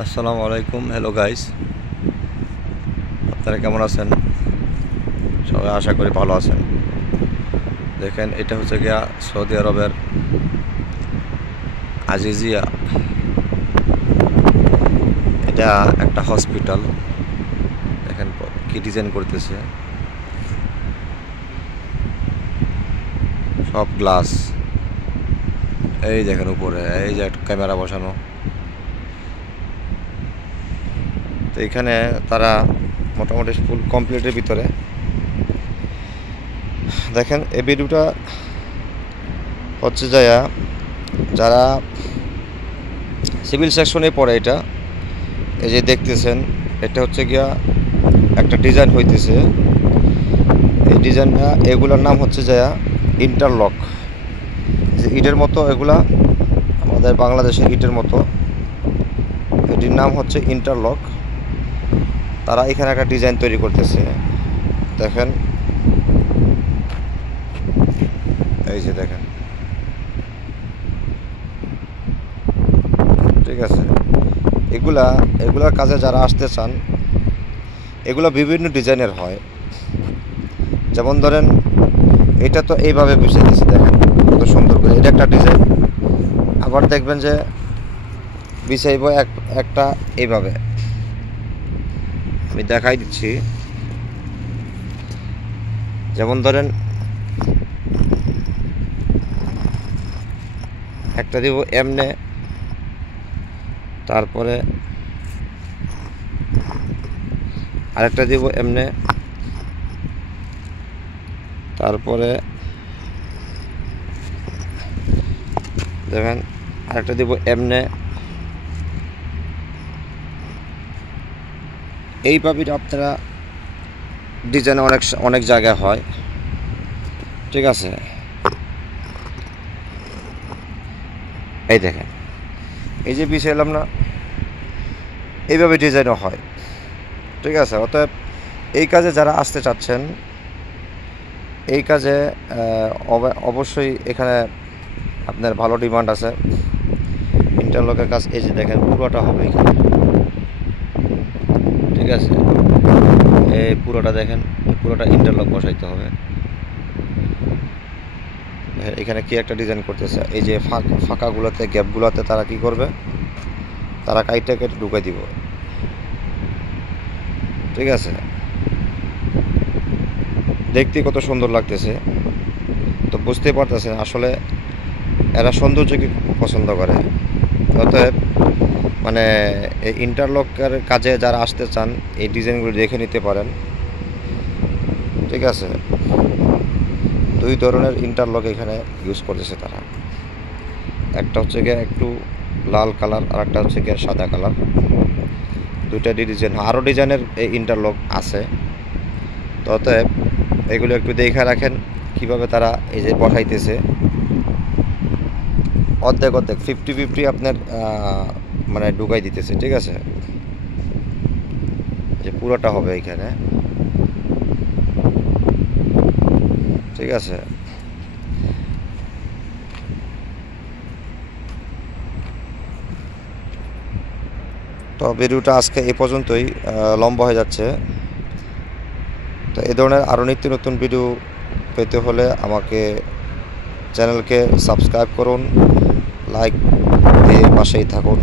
আসসালামু আলাইকুম। Hello guys, আপনারা কেমন আছেন? সবাই আশা করি ভালো আছেন। দেখেন, এটা হচ্ছে গিয়া সৌদি আরবের আজিজিয়া। এটা একটা হসপিটাল। দেখেন কি ডিজাইন করতেছে, সব গ্লাস। এই দেখেন উপরে এই যে একটা ক্যামেরা বসানো। তো এখানে তারা মোটামুটি ফুল কমপ্লিটের ভিতরে। দেখেন এই ভিডিওটা হচ্ছে যারা সিভিল সেকশনে পড়ে, এটা এই যে দেখতেছেন, এটা হচ্ছে গিয়া একটা ডিজাইন হইতেছে। এই ডিজাইনটা এগুলার নাম হচ্ছে ইন্টারলক। যে ইটের মতো এগুলা, আমাদের বাংলাদেশের ইটের মতো, এটির নাম হচ্ছে ইন্টারলক। তারা এখানে একটা ডিজাইন তৈরি করতেছে। দেখেন এই যে দেখেন, ঠিক আছে। এগুলার কাজে যারা আসতে চান, এগুলো বিভিন্ন ডিজাইনের হয়। যেমন ধরেন, এটা তো এইভাবে বিছিয়ে দিয়েছে, দেখেন কত সুন্দর করে। এটা একটা ডিজাইন। আবার দেখবেন যে বিছাইব একটা এইভাবে। আমি দেখাই দিচ্ছি। যেমন ধরেন, একটা দিব এমনে, তারপরে আরেকটা দিব এমনে, তারপরে দেখেন আরেকটা দিব এমনে। এইভাবে আপনারা ডিজাইন অনেক জায়গায় হয়, ঠিক আছে। এই দেখেন, এই যে বিছাইলাম না, এইভাবে ডিজাইনও হয়, ঠিক আছে। অতএব এই কাজে যারা আসতে চাচ্ছেন, এই কাজে অবশ্যই এখানে আপনার ভালো ডিমান্ড আছে। ইন্টারলকের কাজ এই যে দেখেন পুরোটা হবে এখানে, ঠিক আছে। এই পুরোটা দেখেন, পুরোটা ইন্টারলক বসাইতে হবে। এখানে কি একটা ডিজাইন করতেছে, এই যে ফাঁকাগুলোতে, গ্যাপগুলোতে তারা কি করবে, তারা কাইটটা কেটে ঢুকাই দিব, ঠিক আছে। দেখতে কত সুন্দর লাগতেছে। তো বুঝতেই পারতেছেন আসলে এরা সৌন্দর্যকে পছন্দ করে। অতএব মানে এই ইন্টারলকের কাজে যারা আসতে চান, এই ডিজাইনগুলো দেখে নিতে পারেন, ঠিক আছে। দুই ধরনের ইন্টারলক এখানে ইউজ করতেছে তারা। একটা হচ্ছে গিয়ে একটু লাল কালার, আর একটা হচ্ছে গিয়ে সাদা কালার। দুইটা ডিজাইন, আরও ডিজাইনের এই ইন্টারলক আছে। তো অতএব এগুলো একটু দেখে রাখেন কিভাবে তারা এই যে বসাইতেছে। অর্ধেক 50-50 আপনার মানে ঢুকাই দিতেছে, ঠিক আছে। যে পুরোটা হবে এখানে, ঠিক আছে। তো ভিডিওটা আজকে এই পর্যন্তই, লম্বা হয়ে যাচ্ছে। তো এই ধরনের আরও নিত্য নতুন ভিডিও পেতে হলে আমাকে চ্যানেলকে সাবস্ক্রাইব করুন, লাইক দিয়ে পাশেই থাকুন।